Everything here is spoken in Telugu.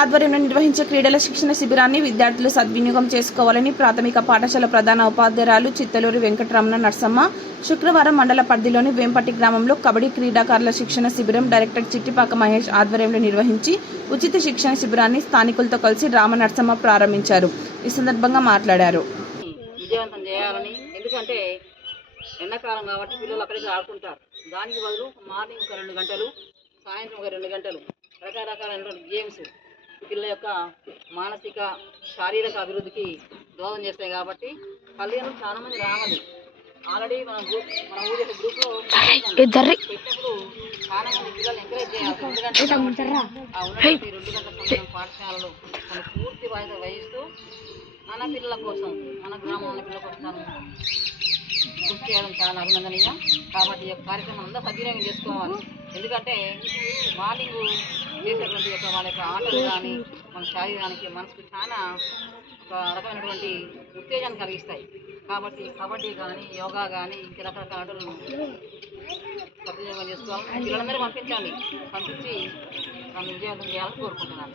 ఆధ్వర్యంలో నిర్వహించే క్రీడల శిక్షణ శిబిరాన్ని విద్యార్థులు సద్వినియోగం చేసుకోవాలని ప్రాథమిక పాఠశాల ప్రధాన ఉపాధ్యాయురాలు చిత్తలూరి వెంకటరమణ నర్సమ్మ శుక్రవారం మండల పరిధిలోని వేంపట్టి గ్రామంలో కబడ్డీ క్రీడాకారుల శిక్షణ శిబిరం డైరెక్టర్ చిట్టిపాక మహేష్ ఆధ్వర్యంలో నిర్వహించి ఉచిత శిక్షణ శిబిరాన్ని స్థానికులతో కలిసి రామ నర్సమ్మ ప్రారంభించారు. ఈ సందర్భంగా మాట్లాడారు. విజయవంతం చేయాలని, ఎందుకంటే ఎండాకాలం కాబట్టి పిల్లలు అక్కడికి ఆడుకుంటారు. దానికి బదులు మార్నింగ్ ఒక 2 గంటలు, సాయంత్రం ఒక 2 గంటలు రకరకాలైనటువంటి గేమ్స్ పిల్లల యొక్క మానసిక శారీరక అభివృద్ధికి దోహదం చేస్తాయి. కాబట్టి పల్లెలు చాలా మంది రావాలి. ఆల్రెడీ మన ఊరి గ్రూప్లో పెట్టినప్పుడు చాలా మంది పిల్లలు ఎంకరేజ్ చేయాలి. ఎందుకంటే ఆ ఉన్నటువంటి 2 గంటల సమయం పాఠశాలలో మనం పూర్తి బాధ్యత వహిస్తూ మన పిల్లల కోసం, మన గ్రామంలో పిల్లల కోసం కృషి చేయడం చాలా అభినందనీయం. కాబట్టి ఈ యొక్క కార్యక్రమం అందరూ సద్వినియోగం చేసుకోవాలి. ఎందుకంటే మార్నింగ్ చేసేటువంటి యొక్క వాళ్ళ యొక్క ఆటలు కానీ మన శరీరానికి మనసుకు చాలా ఒక రకమైనటువంటి ఉత్తేజాన్ని కలిగిస్తాయి. కాబట్టి కబడ్డీ కానీ, యోగా కానీ, ఇంకా రకరకాల ఆటలను సద్వినియోగం చేసుకోవాలి. పిల్లలందరూ పంపించి మనం విజయవంతం చేయాలని కోరుకుంటున్నాను.